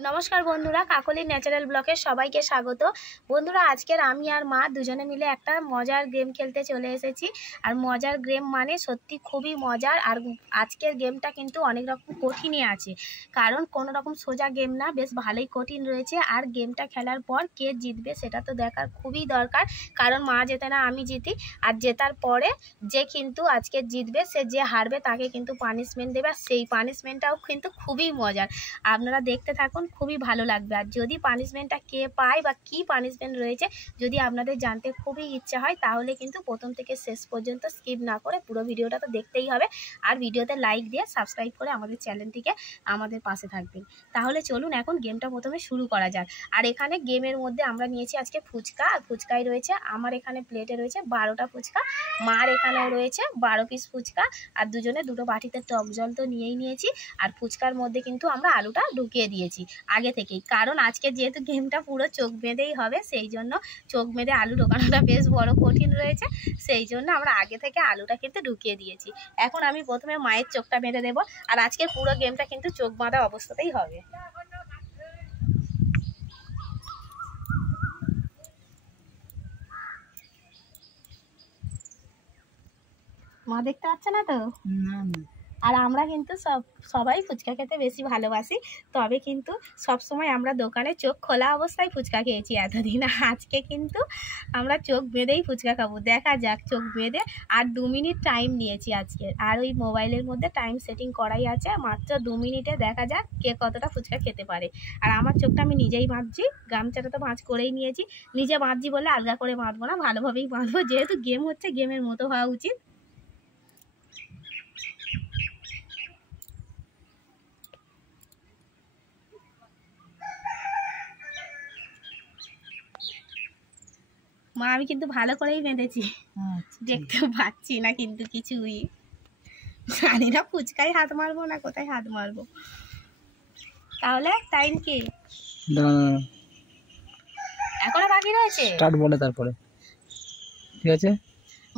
नमस्कार बंधुरा काकली न्याचाराल ब्लगे सबाइके स्वागत। बंधुरा आजकेर आमी आर मा दुजने मिले एक मजार गेम खेलते चले एसेछि और मजार गेम माने सत्यि खूबी मजार। और आजकेर गेमटा किन्तु अनेक रकम कठिन आछे, कारण कोनो रकम सोजा गेम ना, बेश भालोई कठिन रयेछे। और गेमटा खेलार पर के जितबे सेटा तो देखार खूबई दरकार, कारण मा जेते ना आमी जिति, और जेतार परे जे किन्तु आजके जितबे से जे हारबे ताके किन्तु पानिशमेंट देबे। सेई पानिशमेंटटाও किन्तु खूबई मजार, आपनारा देखते थाकुन, खूबই ভালো লাগবে। আর যদি পানিশমেন্টটা কে পায় বা কি পানিশমেন্ট রয়েছে যদি আপনাদের জানতে খুবই ইচ্ছা হয় তাহলে কিন্তু প্রথম থেকে শেষ পর্যন্ত স্কিপ না করে পুরো ভিডিওটা তো দেখতেই হবে। আর ভিডিওতে লাইক দিয়ে সাবস্ক্রাইব করে আমাদের চ্যানেলটিকে আমাদের পাশে থাকবেন। তাহলে চলুন এখন গেমটা প্রথমে শুরু করা যাক। আর এখানে গেমের মধ্যে আমরা নিয়েছি আজকে ফুচকা, আর ফুচকাই রয়েছে আমার এখানে প্লেটে রয়েছে 12টা ফুচকা, মার এখানেও রয়েছে 12 পিস ফুচকা, আর দুজনে দুটো বাটিতে টক জল তো নিয়েই নিয়েছি। আর ফুচকার মধ্যে কিন্তু আমরা আলুটা ঢুকিয়ে দিয়েছি আগে থেকেই, কারণ আজকে যেহেতু গেমটা পুরো চোখ বেঁধেই হবে সেই জন্য চোখ বেঁধে আলু ঢোকানোটা বেশ বড় কঠিন রয়েছে, সেই জন্য আমরা আগে থেকে আলুটা কিন্তু ঢুকিয়ে দিয়েছি। এখন আমি প্রথমে মায়ের চোখটা বেঁধে দেবো, আর আজকের পুরো গেমটা কিন্তু চোখ বাঁধা অবস্থাতেই হবে। মা দেখতে পাচ্ছে না তো? না না। আর আমরা কিন্তু সবাই ফুচকা খেতে বেশি ভালোবাসি, তবে কিন্তু সব সময় আমরা দোকানে চোখ খোলা অবস্থায় ফুচকা খেয়েছি এতদিন। আজকে কিন্তু আমরা চোখ বেঁধেই ফুচকা খাবো, দেখা যাক চোখ বেঁধে। আর 2 মিনিট টাইম নিয়েছি আজকে, আর ওই মোবাইলের মধ্যে টাইম সেটিং করাই আছে, মাত্র 2 মিনিটে দেখা যাক কে কতটা ফুচকা খেতে পারে। আর আমার চোখটা আমি নিজেই বাঁধছি, গামছাটা তো ভাঁজ করেই নিয়েছি, নিজে বাঁধছি বলে আলগা করে বাঁধবো না, ভালোভাবেই বাঁধবো, যেহেতু গেম হচ্ছে গেমের মতো হওয়া উচিত। মা আমি কিন্তু ভালো করেই বেঁধেছি, দেখতেও পাচ্ছি না কিন্তু কিছুই, জানি না ফুচকায় হাত মারবো না কোথায় হাত মারবো। তাহলে টাইম কি এখনো বাকি রয়েছে? স্টার্ট বলে তারপরে ঠিক আছে,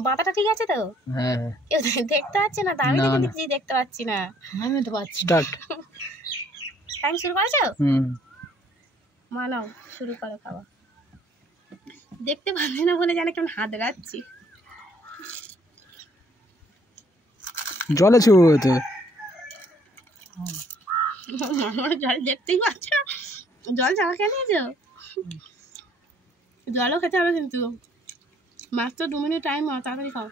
বাতাটা ঠিক আছে তো? হ্যাঁ কেউ দেখতে পাচ্ছে না তো? আমি তো কিন্তু কিছুই দেখতে পাচ্ছি না। আমি তো পাচ্ছি। স্টার্ট টাইম শুরু করেছো? মা নাও শুরু করো খাওয়া। দেখতে পাচ্ছি না বলে জানে কেমন হাত রাখছি, জলে ছুঁতে আমার জল দেখতেই পাচ্ছ, জল চাওয়া খেয়ে নিয়েছো? জলও খেতে হবে কিন্তু, মাত্র 2 মিনিট টাইম, তাড়াতাড়ি খাও।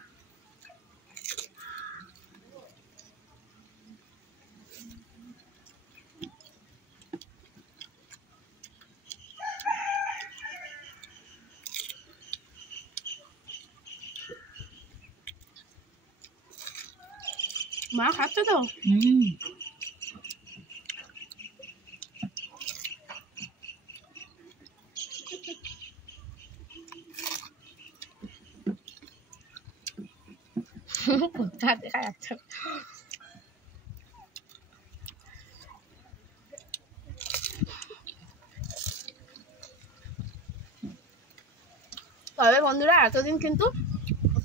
মা খাচ্ছে তো? দেখা যাচ্ছে তবে বন্ধুরা এতদিন কিন্তু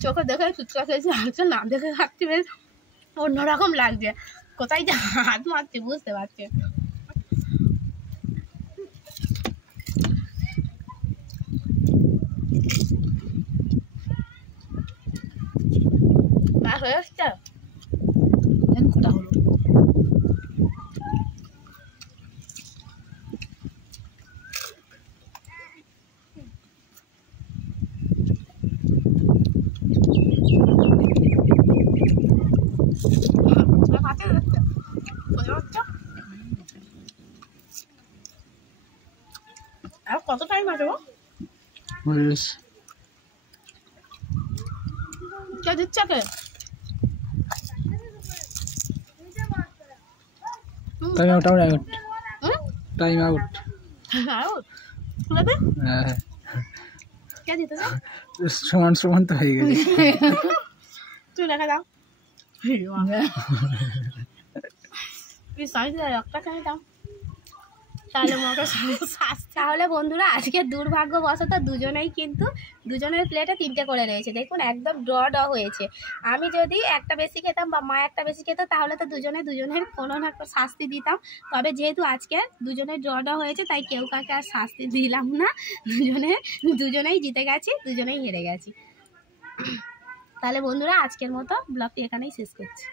চোখে দেখে ফুচকা খেয়েছি, আজকে না দেখে খাচ্ছি, বেশ অন্যরকম লাগছে, কোথায় যে হাত মারছি বুঝতে পারছি। হয়ে আসছে কোটা হলো। আর কত টাইম আছে গো? কে দিচ্ছে কে? Time out, time out, out খুলে দে। হ্যাঁ কে দিতেছে? সমান সমান তো হয়ে গেছে। তুই দেখা দাও, প্লিজ সাইড দাও, একটা খাই দাও। তাহলে মাকে তাহলে বন্ধুরা আজকে দুর্ভাগ্যবশত দুজনের প্লেটে 3টে করে রয়েছে। দেখুন একদম ড্র হয়েছে। আমি যদি একটা বেশি খেতাম বা মা একটা বেশি খেত তাহলে তো দুজনের কোনো না একটা শাস্তি দিতাম। তবে যেহেতু আজকে দুজনের ড্র হয়েছে তাই কেউ কাকে আর শাস্তি দিলাম না। দুজনেই জিতে গেছি, দুজনেই হেরে গেছি। তাহলে বন্ধুরা আজকের মতো ব্লগটি এখানেই শেষ করছি।